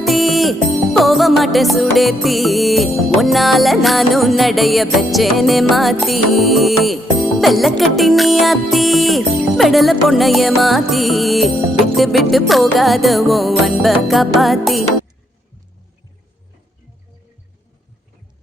அத்தி போக மாட்டேன் சுடேத்தி உன்னால நானும் நடைய பெச்சேனே மாத்தி வெள்ளக்கட்டி நீ அத்தி பெடல பொண்ணைய மாத்தி விட்டு விட்டு போகாத உன் அன்ப காப்பாத்தி